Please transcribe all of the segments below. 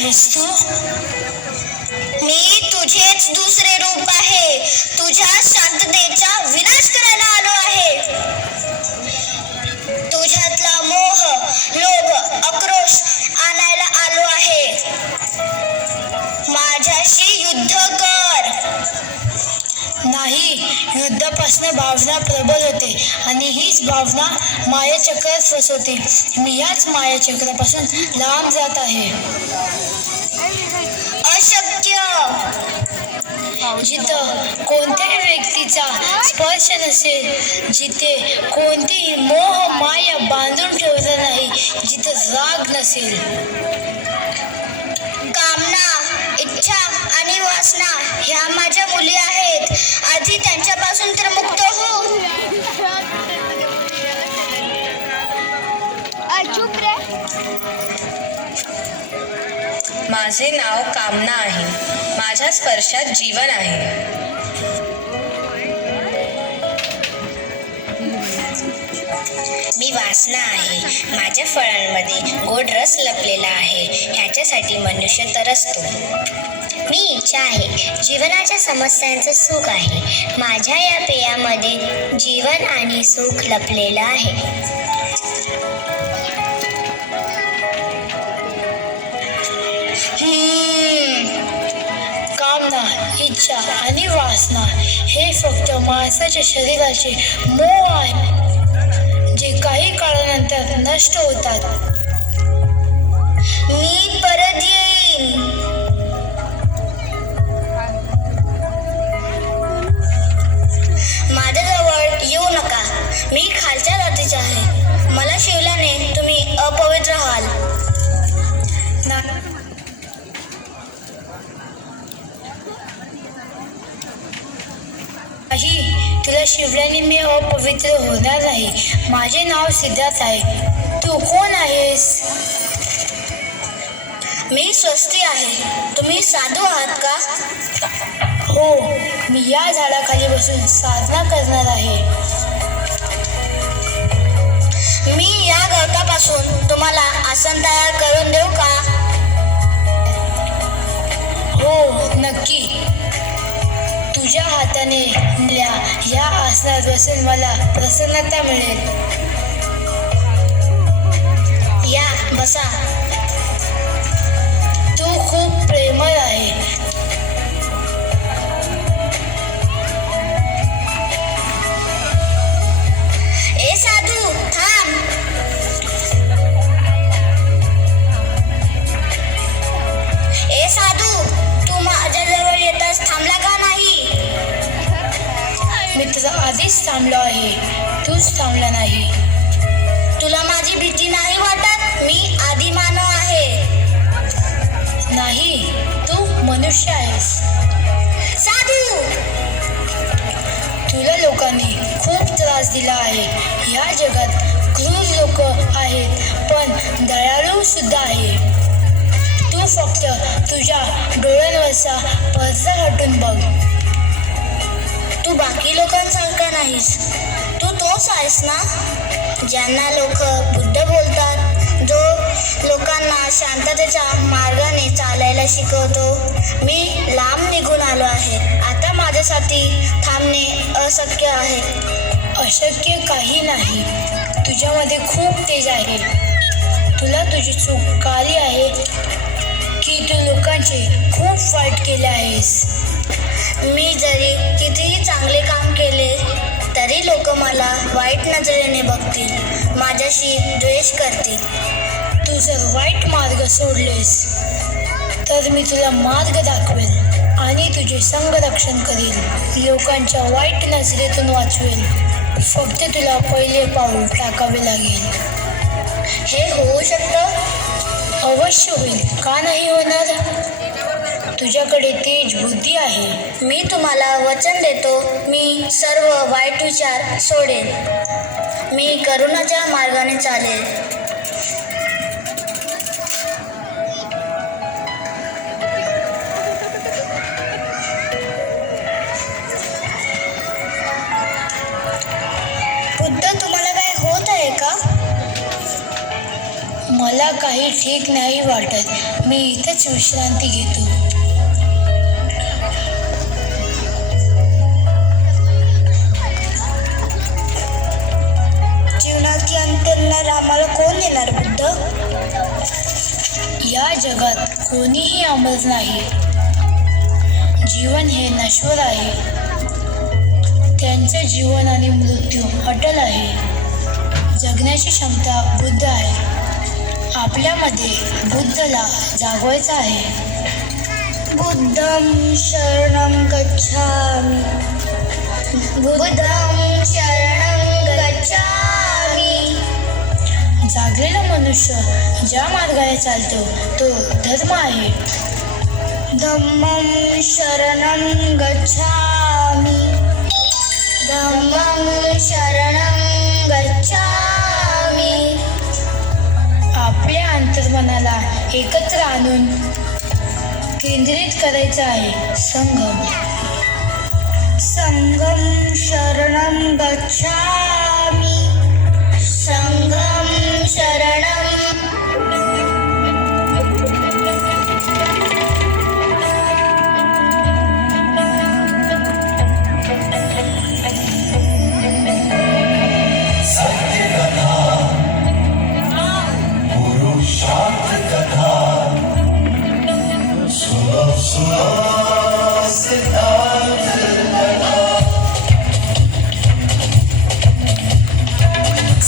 आहेस तू? मी तुझेच दुसरे रूप आहे. तुझ्या शांततेचा विनाश करायला आलो आहे. तुझ्यातला मोह, लोभ, आक्रोश आणायला आलो आहे. माझ्याशी युद्ध कर. नाही, युद्धापासून भावना प्रबल होते आणि हीच भावना मायाचक्रात फसवते. मी याच मायाचक्रापासून लांब जात आहे. अशक्य. जिथं कोणत्याही व्यक्तीचा स्पर्श नसेल, जिथे कोणतीही मोह माया बांधून ठेवत नाही, जिथं राग नसेल. कामना, इच्छा आणि वासना ह्या माझ्या मुली आहेत. आधी त्यांच्यापासून तर मुक्त हो. माझे नाव कामना आहे. माझ्या स्पर्शात जीवन आहे. मी वासना आहे. माझ्या फळांमध्ये गोड रस लपलेला आहे. ह्याच्यासाठी मनुष्य तरसतो. मी इच्छा आहे. जीवनाच्या समस्यांचं सुख आहे. माझ्या या पेयामध्ये जीवन आणि सुख लपलेलं आहे. कामना, इच्छा आणि वासना हे फक्त माणसाच्या शरीराचे मोह आहे, जे काही काळानंतर नष्ट होतात. मी परत येईन. माझ्याजवळ येऊ नका. मी खालच्या जातीचे आहे. मला शिवल्याने तुम्ही अपवित्र व्हाल. नाही, तुला शिवल्याने मी अपवित्र होणार नाही. माझे नाव सिद्धार्थ आहे. तू कोण आहेस? मी स्वस्ती आहे. तुम्ही साधू आहात का? हो, मी या झाडाखाली बसून साधना करणार आहे. मी या गवतापासून तुम्हाला आसन तयार करून देऊ का? हो, नक्की. तुझ्या हाताने या आसनात बसून मला प्रसन्नता मिळेल. या बसा. तू खूप प्रेमळ आहे. ए साधू, थांब. ए साधू, तू माझ्याजवळ येतास थांबला का नाही? मी तुझा आधीच थांबलो आहे. तूच थांबला नाही. तुला माझी भीती नाही वाटत? मी आदिमानव आहे. नाही, तू मनुष्य आहेस. साधू, तुला लोकांनी खूप त्रास दिला आहे. या जगात क्रूर लोक आहेत, पण दयाळू सुद्धा आहे. तू फक्त तुझ्या डोळ्यांवरचा पडदा हटून बघ. तू बाकी लोकांसारखा नाहीस. तू तोच आहेस ना, ज्यांना लोक बुद्ध बोलतात, जो लोकांना शांततेच्या मार्गाने चालायला शिकवतो. मी लांब निघून आलो आहे. आता माझ्यासाठी थांबणे अशक्य आहे. अशक्य काही नाही. तुझ्यामध्ये खूप तेज आहे. तुला तुझी चूक कळली आहे की तू लोकांचे खूप वाईट केले आहेस. मी जरी कितीही चांगले काम केले तरी लोक मला वाईट नजरेने बघतील, माझ्याशी द्वेष करतील. तू जर वाईट मार्ग सोडलेस तर मी तुला मार्ग दाखवेल आणि तुझे संरक्षण करेल. लोकांच्या वाईट नजरेतून वाचवेल. फक्त तुला पहिले पाऊल टाकावे लागेल. हे होऊ शकतं? अवश्य होईल. का नाही होणार? तुझ्याकडे तेज बुद्धी आहे. मी तुम्हाला वचन देतो, मी सर्व वाईट विचार सोडेन. मी करुणाच्या मार्गाने चालेल. बुद्ध, तुम्हाला काय होत आहे का? मला मला काही ठीक नाही वाटत. मी इथेच विश्रांती घेतो. जीवनाची अंत्यनार आम्हाला कोण देणार बुद्ध? या जगात कोणीही अमर नाही. जीवन हे नश्वर आहे. त्यांचे जीवन आणि मृत्यू अटल आहे. जगण्याची क्षमता बुद्ध आहे. आपल्यामध्ये बुद्धला जागवायचं आहे. बुद्धं शरणं गच्छामि. बुद्धं शरणं गच्छामि. जागलेला मनुष्य ज्या मार्गाने चालतो तो धर्म आहे. धम्मं शरणं गच्छामि. धम्मं शरणं गच्छामि. आपल्या अंतर्मनाला एकत्र आणून केंद्रित करायचं आहे. संगम. संघं शरणं गच्छामि. संघं शरणं.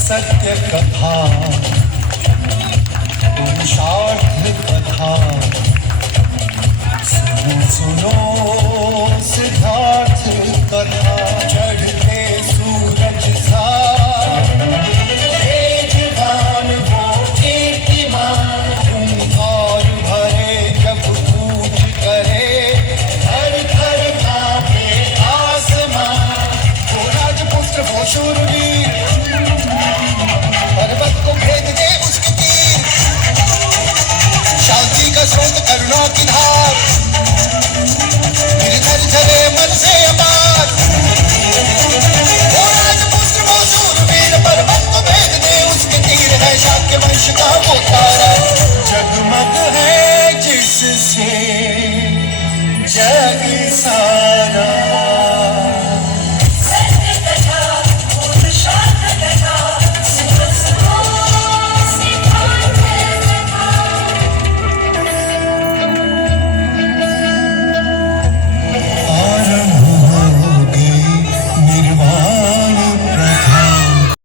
सत्य कथा पुरुषार्थ कथा सुनो सुनो सिद्धार्थ कथा चढ़ते सूरज सा तेजवान वो कीर्तिमान ओंकार भरे जब पूज करे हर हर कांपे आसमान वो राजपुत्र वो शूरवीर पर्वत को भेद दे उसके तीर शांति का स्रोत करुणा की धार निर्धर चले मन से अपार वो राजपुत्र वो शूरवीर पर्वत को भेद दे उसके तीर है शाक्य वंश का वो तारा